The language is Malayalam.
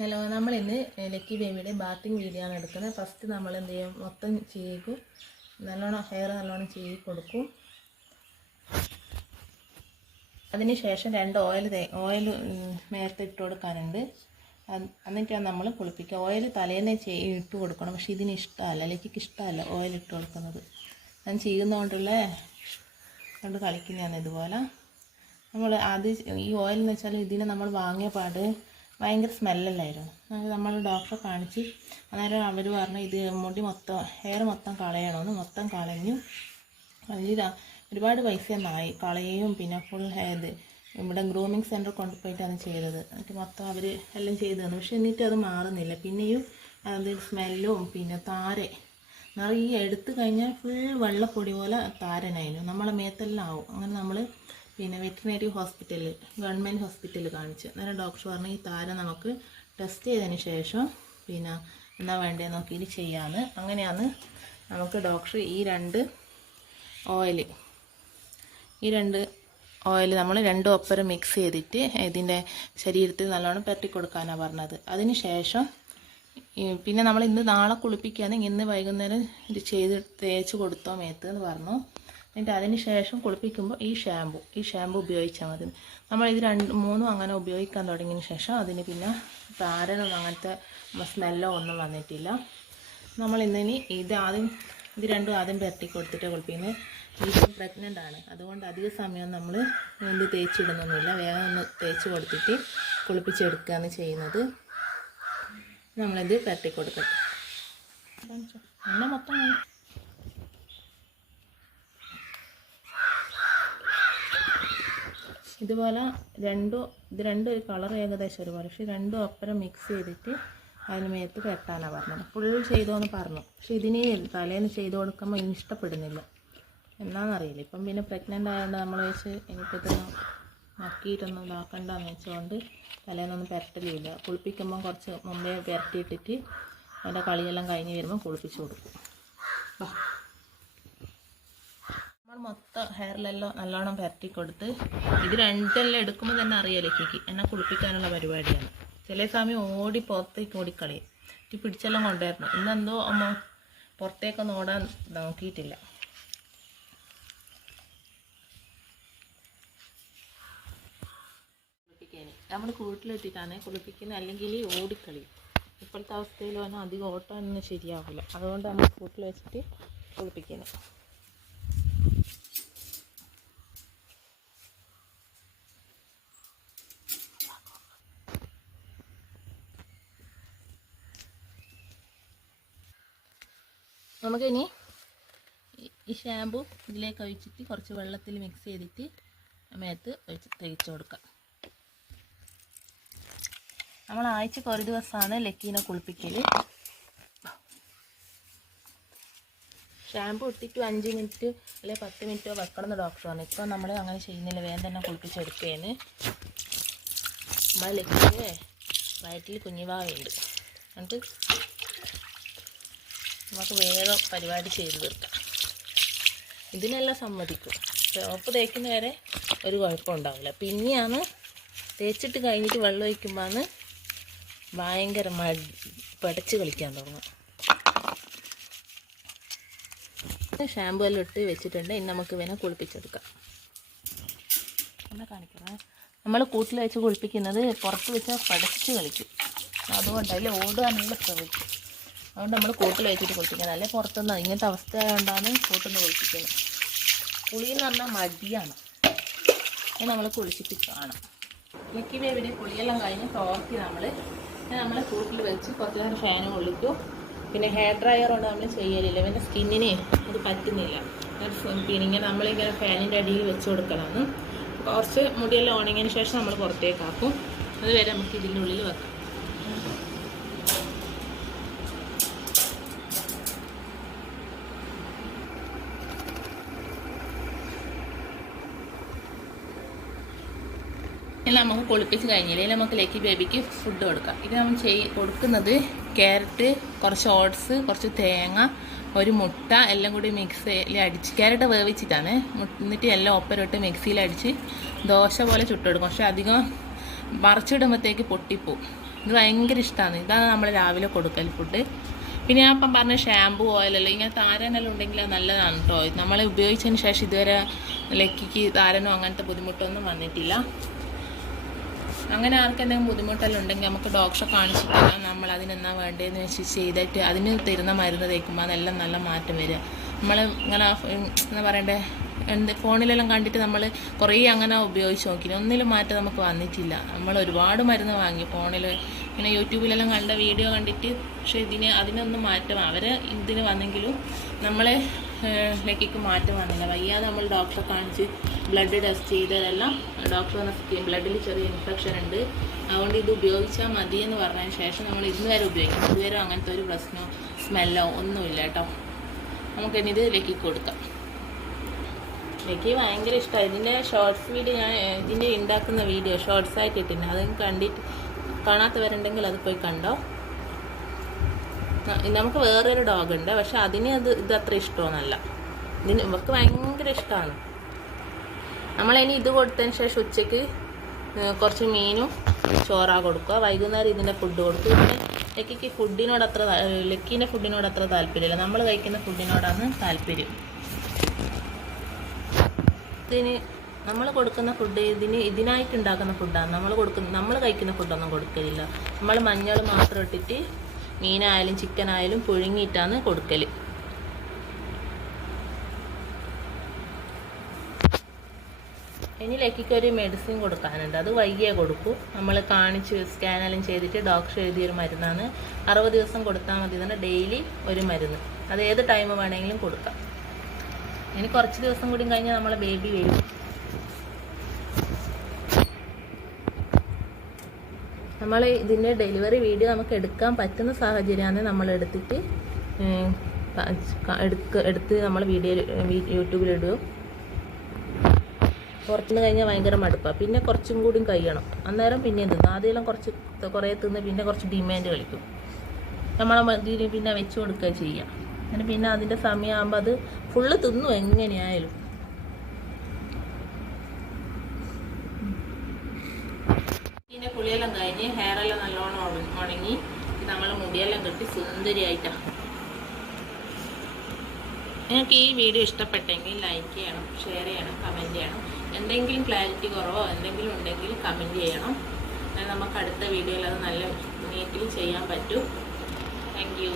ഹലോ, നമ്മൾ ഇന്ന് ലക്കി ബേബിയുടെ ബാത്തിങ് വീഡിയോ ആണ് എടുക്കുന്നത്. ഫസ്റ്റ് നമ്മൾ എന്ത് ചെയ്യും, മൊത്തം ചെയ്യിക്കും, നല്ലോണം ഹെയർ നല്ലോണം ചെയ്യി കൊടുക്കും. അതിന് ശേഷം 2 ഓയിൽ നേരത്തെ ഇട്ട് കൊടുക്കാനുണ്ട്. എന്നിട്ടാണ് നമ്മൾ കുളിപ്പിക്കുക. ഓയിൽ തലേന്നെ ഇട്ട് കൊടുക്കണം. പക്ഷേ ഇതിന് ഇഷ്ടമല്ല, ലക്കിക്ക് ഇഷ്ടമല്ല ഓയിൽ ഇട്ട് കൊടുക്കുന്നത്. ഞാൻ ചെയ്യുന്നതുകൊണ്ടുള്ള കളിക്കുന്നതാണ്. ഇതുപോലെ നമ്മൾ ഈ ഓയിൽ എന്ന് വെച്ചാൽ ഇതിനെ നമ്മൾ വാങ്ങിയ പാട് ഭയങ്കര സ്മെല്ലല്ലായിരുന്നു. നമ്മൾ ഡോക്ടറെ കാണിച്ച് അന്നേരം അവർ പറഞ്ഞു ഇത് ഹെയർ മൊത്തം കളയണമെന്ന്. മൊത്തം കളഞ്ഞു. ഒരുപാട് പൈസ ഒന്നായി കളയും. പിന്നെ ഫുൾ ഇവിടെ ഗ്രൂമിങ് സെൻറ്റർ കൊണ്ടുപോയിട്ടാണ് ചെയ്തത്. എന്നിട്ട് മൊത്തം അവർ എല്ലാം ചെയ്തു തന്നു. പക്ഷെ എന്നിട്ട് അത് മാറുന്നില്ല. പിന്നെയും അത് സ്മെല്ലും പിന്നെ നിറയെ എടുത്തു കഴിഞ്ഞാൽ ഫുൾ വെള്ളപ്പൊടി പോലെ താരനായിരുന്നു. നമ്മളെ മേത്തെല്ലാം ആവും. അങ്ങനെ നമ്മൾ പിന്നെ വെറ്റിനറി ഹോസ്പിറ്റലിൽ, ഗവൺമെൻറ് ഹോസ്പിറ്റലിൽ കാണിച്ചു. അന്നേരം ഡോക്ടർ പറഞ്ഞു ഈ താരം നമുക്ക് ടെസ്റ്റ് ചെയ്തതിന് ശേഷം പിന്നെ എന്താ വേണ്ടതെന്ന് നോക്കിയിട്ട് ചെയ്യാമെന്ന്. അങ്ങനെയാണ് നമുക്ക് ഡോക്ടർ ഈ രണ്ട് ഓയിൽ നമ്മൾ 2 ഒപ്പരം മിക്സ് ചെയ്തിട്ട് ഇതിൻ്റെ ശരീരത്തിൽ നല്ലോണം പുരട്ടി കൊടുക്കാനാണ് പറഞ്ഞത്. അതിന് ശേഷം പിന്നെ നമ്മൾ നാളെ കുളിപ്പിക്കുകയാണെങ്കിൽ ഇന്ന് വൈകുന്നേരം ഇത് തേച്ച് കൊടുത്തോ മേത്ത് എന്ന് പറഞ്ഞു. എന്നിട്ട് അതിന് ശേഷം കുളിപ്പിക്കുമ്പോൾ ഈ ഷാമ്പു ഉപയോഗിച്ചാൽ മതി. നമ്മളിത് 2-3 അങ്ങനെ ഉപയോഗിക്കാൻ തുടങ്ങിയതിന് ശേഷം അതിന് പിന്നെ താരനൊന്നും അങ്ങനത്തെ സ്മെല്ലോ ഒന്നും വന്നിട്ടില്ല. നമ്മൾ ഇന്നിനി ഇത് രണ്ടും ആദ്യം പുരട്ടി കൊടുത്തിട്ട് കുളിപ്പിക്കുന്നത്. ഇതിപ്പം പ്രഗ്നൻ്റ് ആണ്, അതുകൊണ്ട് അധിക സമയം നമ്മൾ ഇത് തേച്ചിടുന്നൊന്നുമില്ല. വേഗം ഒന്ന് തേച്ച് കൊടുത്തിട്ട് കുളിപ്പിച്ചെടുക്കുകയാണ് ചെയ്യുന്നത്. നമ്മളിത് പുരട്ടി കൊടുക്കട്ടെ. എന്നെ മൊത്തം ഇതുപോലെ ഇത് രണ്ടും ഒരു കളർ ഏകദേശം ഒരുപോലെ. പക്ഷേ 2 ഒപ്പരം മിക്സ് ചെയ്തിട്ട് അതിന് മേത്ത് പെട്ടാനാണ് പറഞ്ഞത്. ഫുൾ ചെയ്തോന്ന് പറഞ്ഞു. പക്ഷെ ഇതിന് തലേന്ന് ചെയ്ത് കൊടുക്കുമ്പോൾ ഇനി ഇഷ്ടപ്പെടുന്നില്ല. എന്നാണെന്നറിയില്ല. ഇപ്പം പിന്നെ പ്രഗ്നൻ്റ് ആയതുകൊണ്ട് നമ്മൾ വെച്ച് എനിക്കിതൊന്നും നക്കിയിട്ടൊന്നും ഇതാക്കണ്ടെന്ന് വെച്ചുകൊണ്ട് തലേന്നൊന്നും പുരട്ടലില്ല. കുളിപ്പിക്കുമ്പം കുറച്ച് മുമ്പേ പുരട്ടിയിട്ടിട്ട് അതിൻ്റെ കളിയെല്ലാം കഴിഞ്ഞ് വരുമ്പോൾ കുളിപ്പിച്ച് കൊടുക്കും. നമ്മൾ മൊത്തം ഹെയറിലെല്ലാം നല്ലോണം പുരട്ടി കൊടുത്ത് ഇത് രണ്ടെല്ലാം എടുക്കുമ്പോൾ തന്നെ അറിയാം ലക്കിക്ക് എന്നെ കുളിപ്പിക്കാനുള്ള പരിപാടിയാണ്. ചില സമയം പുറത്തേക്ക് ഓടിക്കളയും. പിടിച്ചെല്ലാം കൊണ്ടുവരണം. ഇന്നെന്തോ അമ്മ പുറത്തേക്കൊന്നും ഓടാൻ നോക്കിയിട്ടില്ല. നമ്മൾ കൂട്ടിലെത്തിയിട്ടാണ് കുളിപ്പിക്കുന്നത്, അല്ലെങ്കിൽ ഓടിക്കളയും. ഇപ്പോഴത്തെ അവസ്ഥയിൽ വന്നാൽ അധികം ഓട്ടമൊന്നും ശരിയാവില്ല. അതുകൊണ്ട് നമ്മൾ കൂട്ടിൽ വെച്ചിട്ട് കുളിപ്പിക്കുന്നത്. നമുക്കിനി ഈ ഷാമ്പു ഇതിലേക്ക് ഒഴിച്ചിട്ട് കുറച്ച് വെള്ളത്തിൽ മിക്സ് ചെയ്തിട്ട് മേത്ത് തേച്ച് കൊടുക്കാം. നമ്മൾ ആഴ്ചക്ക് ഒരു ദിവസമാണ് ലക്കീനെ കുളിപ്പിക്കൽ. ഷാമ്പു ഇട്ടിട്ട് 5 മിനിറ്റ് അല്ലെങ്കിൽ 10 മിനിറ്റോ വെക്കണം എന്ന് ഡോക്ടർ പറഞ്ഞു. ഇപ്പോൾ നമ്മൾ അങ്ങനെ ചെയ്യുന്നില്ല, വേഗം തന്നെ കുളിപ്പിച്ചെടുക്കുകയാണ്. നമ്മൾ ലക്കിന് വയറ്റിൽ കുഞ്ഞുവാവുണ്ട്. എന്നിട്ട് നമുക്ക് വേഗം പരിപാടി ചെയ്ത് തീർക്കാം. ഇതിനെല്ലാം സമ്മതിക്കും. സോപ്പ് തേക്കുന്ന വരെ ഒരു കുഴപ്പം ഉണ്ടാവില്ല. പിന്നെയാണ് തേച്ചിട്ട് കഴിഞ്ഞിട്ട് വെള്ളം ഒഴിക്കുമ്പോഴാണ് ഭയങ്കര പടച്ച് കളിക്കാൻ തുടങ്ങും. ഷാമ്പു എല്ലാം ഇട്ട് വെച്ചിട്ടുണ്ട്. ഇനി നമുക്ക് വേണം കുളിപ്പിച്ചെടുക്കാം. കാണിക്കണം. നമ്മൾ കൂട്ടിൽ വെച്ച് കുളിപ്പിക്കുന്നത് പുറത്ത് വെച്ചാൽ പടച്ച് കളിക്കും. അതുകൊണ്ട് അതിൽ ഓടാനുള്ള ശ്രമിക്കും. അതുകൊണ്ട് നമ്മൾ കൂട്ടിൽ വെച്ചിട്ട് കുളിപ്പിക്കുന്നത്. അല്ലെ പുറത്തുനിന്ന് ഇങ്ങനത്തെ അവസ്ഥ ആയതുകൊണ്ടാണ് കൂട്ടുനിന്ന് കുളിപ്പിക്കുന്നത്. കുളിയെന്ന് പറഞ്ഞാൽ മടിയാണ്. നമ്മൾ കുളിച്ചിട്ട് കാണാം. ലക്കി ബേബിയുടെ കുളിയെല്ലാം കഴിഞ്ഞ് തോർത്തി നമ്മൾ കൂട്ടിൽ വെച്ച് കുറച്ച് നേരം ഫാന് കൊള്ളിക്കും. പിന്നെ ഹെയർ ഡ്രയർ കൊണ്ട് നമ്മൾ ചെയ്യലില്ല. പിന്നെ സ്കിന്നിന് അത് പറ്റുന്നില്ല. പിന്നെ ഇങ്ങനെ നമ്മളിങ്ങനെ ഫാനിൻ്റെ അടിയിൽ വെച്ച് കൊടുക്കണമെന്ന്. കുറച്ച് മുടിയെല്ലാം ഉണങ്ങിയതിന് ശേഷം നമ്മൾ പുറത്തേക്കാക്കും. അതുവരെ നമുക്ക് ഇതിൻ്റെ ഉള്ളിൽ വെക്കാം. എല്ലാം നമുക്ക് കുളിപ്പിച്ച് കഴിഞ്ഞില്ലേ നമുക്ക് ലക്കി ബേബിക്ക് ഫുഡ് കൊടുക്കാം. ഇത് നമ്മൾ കൊടുക്കുന്നത് ക്യാരറ്റ്, കുറച്ച് ഓട്സ്, കുറച്ച് തേങ്ങ, ഒരു മുട്ട എല്ലാം കൂടി മിക്സിയിൽ അടിച്ച്, ക്യാരറ്റ് വേവിച്ചിട്ടാണ്. എന്നിട്ട് എല്ലാം ഒപ്പരോട്ട് മിക്സിയിൽ അടിച്ച് ദോശ പോലെ ചുട്ടെടുക്കും. പക്ഷെ അധികം മറിച്ചിടുമ്പോഴത്തേക്ക് പൊട്ടിപ്പോവും. ഇത് ഭയങ്കര ഇഷ്ടമാണ്. ഇതാണ് നമ്മൾ രാവിലെ കൊടുക്കൽ ഫുഡ്. പിന്നെ ഞാൻ ഇപ്പം പറഞ്ഞ ഷാമ്പു ഓയിലല്ല, ഇങ്ങനെ താരനെല്ലാം ഉണ്ടെങ്കിൽ അത് നല്ലതാണ് കേട്ടോ. നമ്മൾ ഉപയോഗിച്ചതിന് ശേഷം ഇതുവരെ ലക്കിക്ക് താരനോ അങ്ങനത്തെ ബുദ്ധിമുട്ടൊന്നും വന്നിട്ടില്ല. അങ്ങനെ ആർക്കെന്തെങ്കിലും ബുദ്ധിമുട്ടെല്ലാം ഉണ്ടെങ്കിൽ നമുക്ക് ഡോക്ടറെ കാണിച്ചിട്ടാണ് നമ്മൾ അതിനെന്താ വേണ്ടതെന്ന് വെച്ച് ചെയ്തിട്ട് അതിന് തരുന്ന മരുന്ന് തേക്കുമ്പോൾ അതെല്ലാം നല്ല മാറ്റം വരിക. നമ്മൾ ഇങ്ങനെ എന്താ പറയണ്ടേ, ഫോണിലെല്ലാം കണ്ടിട്ട് നമ്മൾ കുറേ അങ്ങനെ ഉപയോഗിച്ച് നോക്കി, ഒന്നിലും മാറ്റം നമുക്ക് വന്നിട്ടില്ല. നമ്മൾ ഒരുപാട് മരുന്ന് വാങ്ങി ഫോണിൽ ഇങ്ങനെ യൂട്യൂബിലെല്ലാം കണ്ട വീഡിയോ കണ്ടിട്ട്, പക്ഷേ അതിനൊന്നും മാറ്റം അവരെ ഇതിന് വന്നെങ്കിലും നമ്മളെ ലക്കിക്ക് മാറ്റം വന്നില്ല. വയ്യാതെ നമ്മൾ ഡോക്ടറെ കാണിച്ച് ബ്ലഡ് ടെസ്റ്റ് ചെയ്തതെല്ലാം ഡോക്ടർ പറഞ്ഞ ബ്ലഡിൽ ചെറിയ ഇൻഫെക്ഷൻ ഉണ്ട്, അതുകൊണ്ട് ഇത് ഉപയോഗിച്ചാൽ മതിയെന്ന് പറഞ്ഞതിന് ശേഷം നമ്മൾ ഇന്ന് വരെ ഉപയോഗിക്കും. ഇതുവരെ അങ്ങനത്തെ ഒരു പ്രശ്നമോ സ്മെല്ലോ ഒന്നുമില്ല കേട്ടോ. നമുക്കിനി ഇത് ലക്കിക്ക് കൊടുക്കാം. എനിക്ക് ഭയങ്കര ഇഷ്ടമായി. ഇതിൻ്റെ ഷോർട്സ് വീഡിയോ ഞാൻ ഇതിൻ്റെ ഉണ്ടാക്കുന്ന വീഡിയോ ഷോർട്സ് ആയിട്ട് ഇട്ടിട്ടുണ്ട്. അത് കണ്ടിട്ട് കാണാത്തവരുണ്ടെങ്കിൽ അത് പോയി കണ്ടോ. നമുക്ക് വേറൊരു ഡോഗ് ഉണ്ട്, പക്ഷെ അതിന് ഇത് അത്ര ഇഷ്ടമൊന്നുമല്ല. ഇവർക്ക് ഭയങ്കര ഇഷ്ടമാണ്. നമ്മളിനി ഇത് കൊടുത്തതിന് ശേഷം ഉച്ചയ്ക്ക് കുറച്ച് മീനും ചോറാ കൊടുക്കുക. വൈകുന്നേരം ഇതിൻ്റെ ഫുഡ് കൊടുക്കും. പിന്നെ ലക്കിക്ക് ലക്കീൻ്റെ ഫുഡിനോട് അത്ര താല്പര്യമില്ല. നമ്മൾ കഴിക്കുന്ന ഫുഡിനോടാണ് താല്പര്യം. നമ്മൾ കൊടുക്കുന്ന ഫുഡ് ഇതിനായിട്ട് ഉണ്ടാക്കുന്ന ഫുഡാണ്. നമ്മൾ കഴിക്കുന്ന ഫുഡൊന്നും കൊടുക്കലില്ല. നമ്മൾ മഞ്ഞൾ മാത്രം ഇട്ടിട്ട് മീനായാലും ചിക്കനായാലും പുഴുങ്ങിയിട്ടാണ് കൊടുക്കൽ. ഇനി ലക്കിക്ക് ഒരു മെഡിസിൻ കൊടുക്കാനുണ്ട്. അത് വൈകിയേ കൊടുക്കൂ. നമ്മൾ കാണിച്ച് സ്കാനെല്ലാം ചെയ്തിട്ട് ഡോക്ടർ എഴുതിയൊരു മരുന്നാണ്. 60 ദിവസം കൊടുത്താൽ മതി. തന്നെ ഡെയിലി ഒരു മരുന്ന്. അത് ഏത് ടൈം വേണമെങ്കിലും കൊടുക്കാം. ഇനി കുറച്ച് ദിവസം കൂടി കഴിഞ്ഞാൽ നമ്മളെ ബേബി വരും. നമ്മൾ ഇതിൻ്റെ ഡെലിവറി വീഡിയോ നമുക്ക് എടുക്കാൻ പറ്റുന്ന സാഹചര്യമാണ് നമ്മൾ എടുത്ത് നമ്മൾ യൂട്യൂബിലിടും. പുറത്തുനിന്ന് കഴിഞ്ഞാൽ ഭയങ്കര മടുപ്പാണ്. പിന്നെ കുറച്ചും കൂടി കഴിയണം. അന്നേരം പിന്നെ ആദ്യം കുറേ തിന്ന് പിന്നെ കുറച്ച് ഡിമാൻഡ് കളിക്കും. നമ്മളെ ഇതിന് പിന്നെ വെച്ച് കൊടുക്കുക ചെയ്യാം. അങ്ങനെ പിന്നെ അതിൻ്റെ സമയമാകുമ്പോൾ അത് ഫുള്ള് തിന്നു എങ്ങനെയായാലും. പിന്നെ കുളിയെല്ലാം കഴിഞ്ഞ് ഹെയറെല്ലാം നല്ലോണം ഉണങ്ങി നമ്മൾ മുടിയെല്ലാം കെട്ടി സുന്ദരിയായിട്ടാണ്. നിങ്ങൾക്ക് ഈ വീഡിയോ ഇഷ്ടപ്പെട്ടെങ്കിൽ ലൈക്ക് ചെയ്യണം, ഷെയർ ചെയ്യണം, കമൻറ്റ് ചെയ്യണം. എന്തെങ്കിലും ക്ലാരിറ്റി കുറവോ എന്തെങ്കിലും ഉണ്ടെങ്കിൽ കമൻറ്റ് ചെയ്യണം. നമുക്ക് അടുത്ത വീഡിയോയിൽ അത് നല്ല നീറ്റിൽ ചെയ്യാൻ പറ്റും. Thank you.